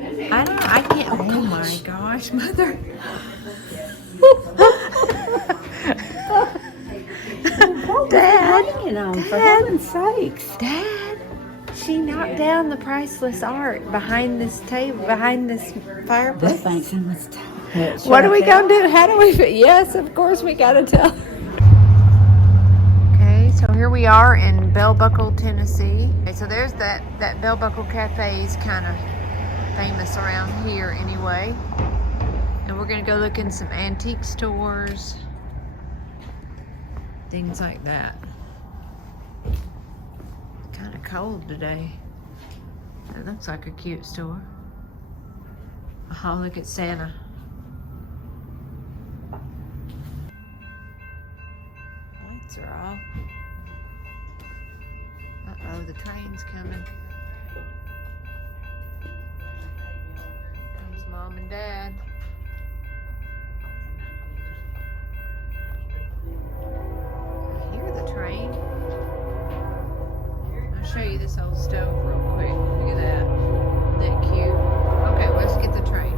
I can't. Oh my gosh, Mother. Dad, for heaven's sakes. Dad, she knocked down the priceless art behind this table, behind this fireplace. That thing's in this time. What are we gonna do? How do we? Yes, of course we gotta tell. Okay, so here we are in Bell Buckle, Tennessee. Okay, so there's that Bell Buckle Cafe is kind of famous around here anyway. And we're gonna go look in some antique stores, things like that. Kind of cold today. It looks like a cute store. Oh, look at Santa. Lights are off. Uh-oh, the train's coming. There's Mom and Dad. I hear the train. I'll show you this old stove real quick. Look at that. Isn't that cute? Okay, let's get the train.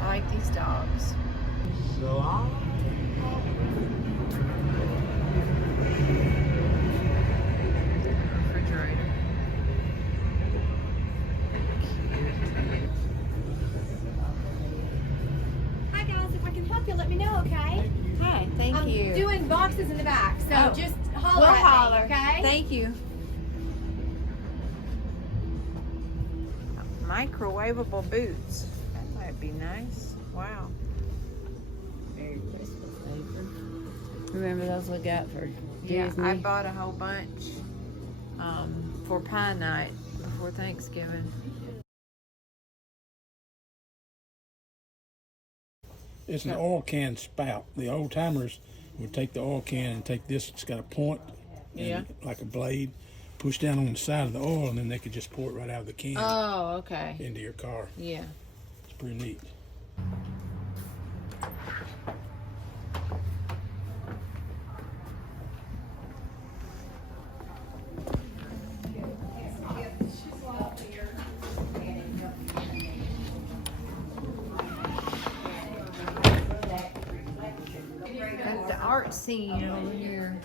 I like these dogs. Refrigerator. Hi guys, if I can help you, let me know, okay? Hi, thank I'm you. doing boxes in the back, so just holler We'll at holler. me, okay? Thank you. Microwavable boots. That might be nice. Wow. Remember those we got for Yeah, Disney? I bought a whole bunch for pie night before Thanksgiving. It's an oil can spout. The old timers would take the oil can and take this. It's got a point, and like a blade, push down on the side of the oil, and then they could just pour it right out of the can Oh, okay. into your car. Yeah. It's pretty neat. Got the art scene over here.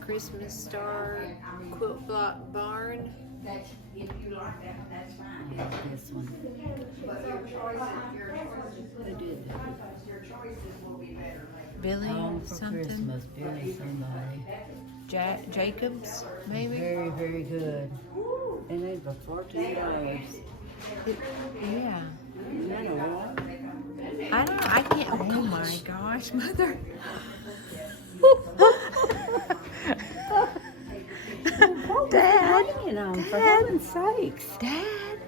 Christmas star, quilt block barn. This one. Billy Home for something. Christmas, Billy somebody. Jacobs, maybe? Very, very good. And they were $14. Yeah. You know what? I can't. Oh my gosh, Mother. Dad, For heaven's sakes. Dad,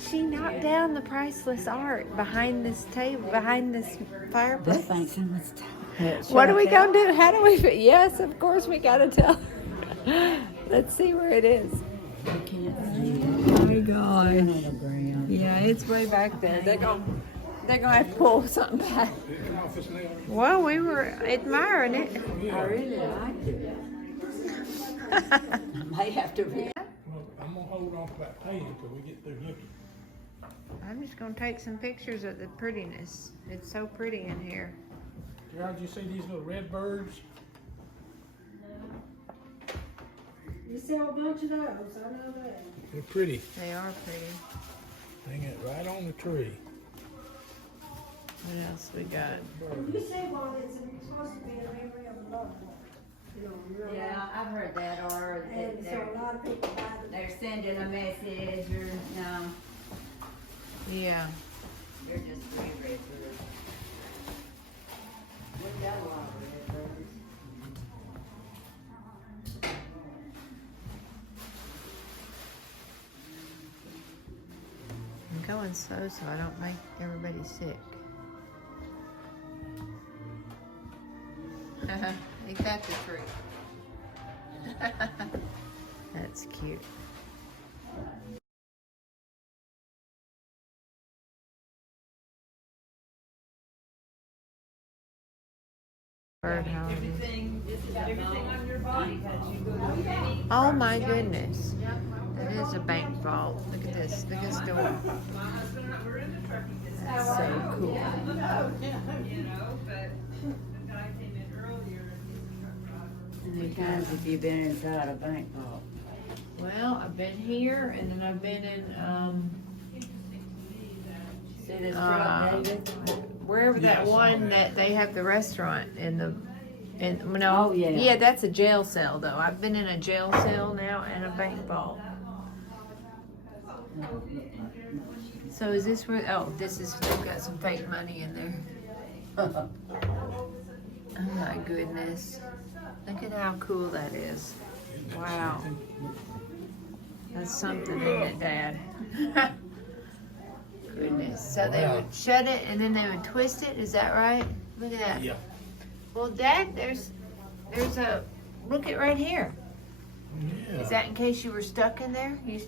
she knocked down the priceless art behind this table, behind this That fireplace. thing's in this time. What are we gonna do? How do we? Yes, of course we gotta tell. Let's see where it is. I can't see Oh my it. gosh. On the ground. Yeah, it's way back there. They're gonna have to pull something back. Well, we were admiring it. I really liked it. I may have to Well, I'm gonna hold off about paying until we get through looking. I'm just gonna take some pictures of the prettiness. It's so pretty in here. Gerald, did you see these little red birds? You sell a bunch of those, I know that. They're pretty. They are pretty. Hang it right on the tree. What else we got? You say, well, it's supposed to be a memory of a loved one. You know, in real Yeah, life. I've heard that, or And that so a lot of people buy them. they're sending a message, or no, Yeah. they're just re-records. We got a lot of records. I'm going slow so I don't make everybody sick. Ain't that the truth? That's cute. Bird home. Everything on your body has you go. Oh my goodness. That is a bank vault. Look at this. Look at this door. My husband and I were in the truck. That's so cool. You know, but the guy came in earlier and he's a truck driver. How many times have you been inside a bank vault? Well, I've been here and then I've been in See this truck, David? wherever Yeah, I that saw one that. that they have the restaurant in the no, Oh, yeah. yeah, that's a jail cell though. I've been in a jail cell now and a bank vault. So is this where? Oh, this is they've got some fake money in there. Oh my goodness! Look at how cool that is! Wow, that's something, isn't it, Dad? Goodness. So they would shut it and then they would twist it. Is that right? Look at that. Yeah. Well, Dad, there's a look at right here. Yeah. Is that in case you were stuck in there? You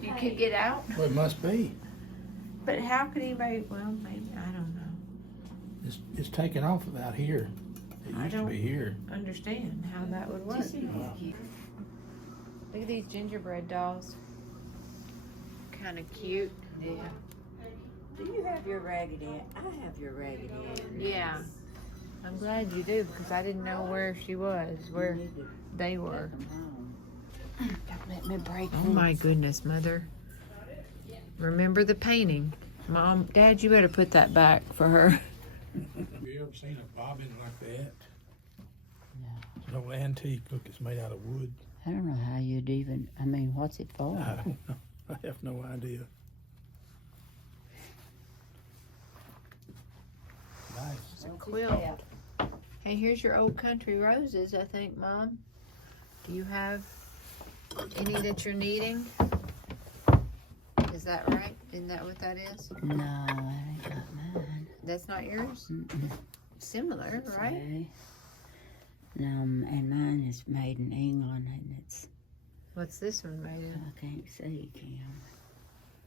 you could get out. Well, it must be. But how could anybody? Well, maybe I don't know. It's taken off about here. It I used to don't- be here. Understand how that would work. Look at these gingerbread dolls. Kind of cute. Yeah. Do you have your Raggedy Ann? I have your Raggedy Ann. Yeah. I'm glad you do because I didn't know where she was, where they were. Don't let me break Oh my goodness, Mother. Remember the painting. Mom, Dad, you better put that back for her. Have you ever seen a bobbin like that? It's an old antique. Look, it's made out of wood. I don't know how you'd even, I mean, what's it for? I don't know. I have no idea. Nice. It's a quilt. Hey, here's your old country roses, I think, Mom. Do you have any that you're needing? Is that right? Isn't that what that is? No, that ain't got mine. That's not yours? Mm-mm. Similar, right? Okay. No, and mine is made in England, and it's, What's this one made in? I can't see, Kim,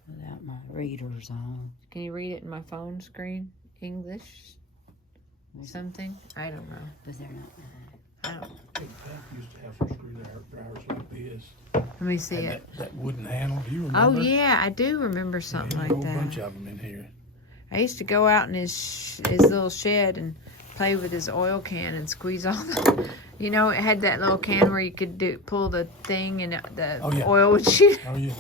without my readers on. Can you read it in my phone screen? English? Something? I don't know. But they're not mine. I don't. Big Pep used to have some screwdrivers like this. Let me see And it. that wooden handle. Do you Oh remember? yeah, I do remember something There's like a whole that. bunch of them in here. I used to go out in his little shed and play with his oil can and squeeze all the, you know, it had that little can where you could pull the thing and the Oh, yeah. oil would shoot. Oh yeah.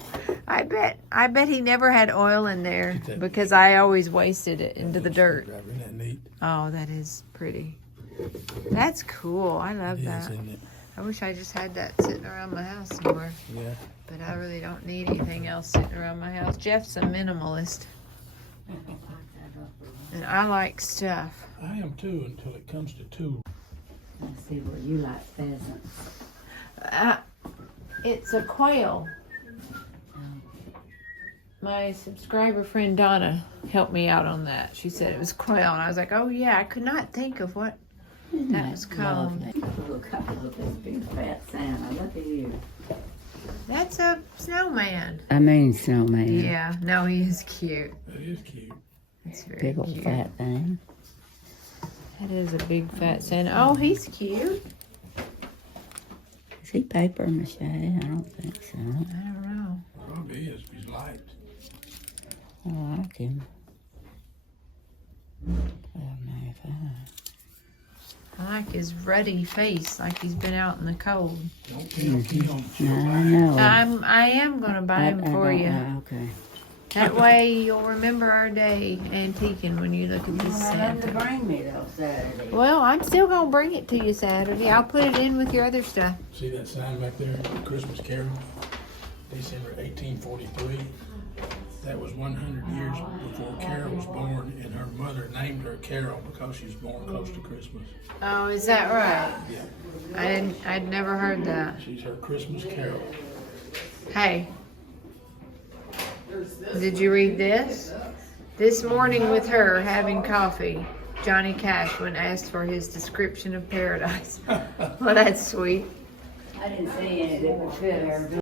I bet he never had oil in there Get that- because I always wasted it into the dirt. Screwdriver. Isn't that neat? Oh, that is pretty. That's cool. I love It is, that. isn't it? I wish I just had that sitting around my house somewhere. Yeah. But I really don't need anything else sitting around my house. Jeff's a minimalist. And I like stuff. I am too until it comes to tools. Let's see what you like, pheasants. It's a quail. My subscriber friend Donna helped me out on that. She said it was quail. And I was like, oh yeah, I could not think of what that was called. Look at this big fat Santa. Look at you. That's a snowman. I mean snowman. Yeah, no, he is cute. That is cute. It's very Big old cute. fat thing. That is a big fat Santa. Oh, he's cute. Is he paper mache? I don't think so. I don't know. Probably is. He's light. I like him. $12.95. I like his ruddy face, like he's been out in the cold. Don't pee on the chill I know. I am gonna buy him for you. Okay. That way you'll remember our day antiquing when you look at this Nothing to Santa. bring me though Saturday. Well, I'm still gonna bring it to you Saturday. I'll put it in with your other stuff. See that sign back there, Christmas Carol, December 1843? That was 100 years before Carol was born, and her mother named her Carol because she was born close to Christmas. Oh, is that right? Yeah, I'd never heard that. she's her Christmas Carol. Hey, did you read this? This morning with her having coffee, Johnny Cash when asked for his description of paradise. Well, that's sweet. I didn't see any that would fit her.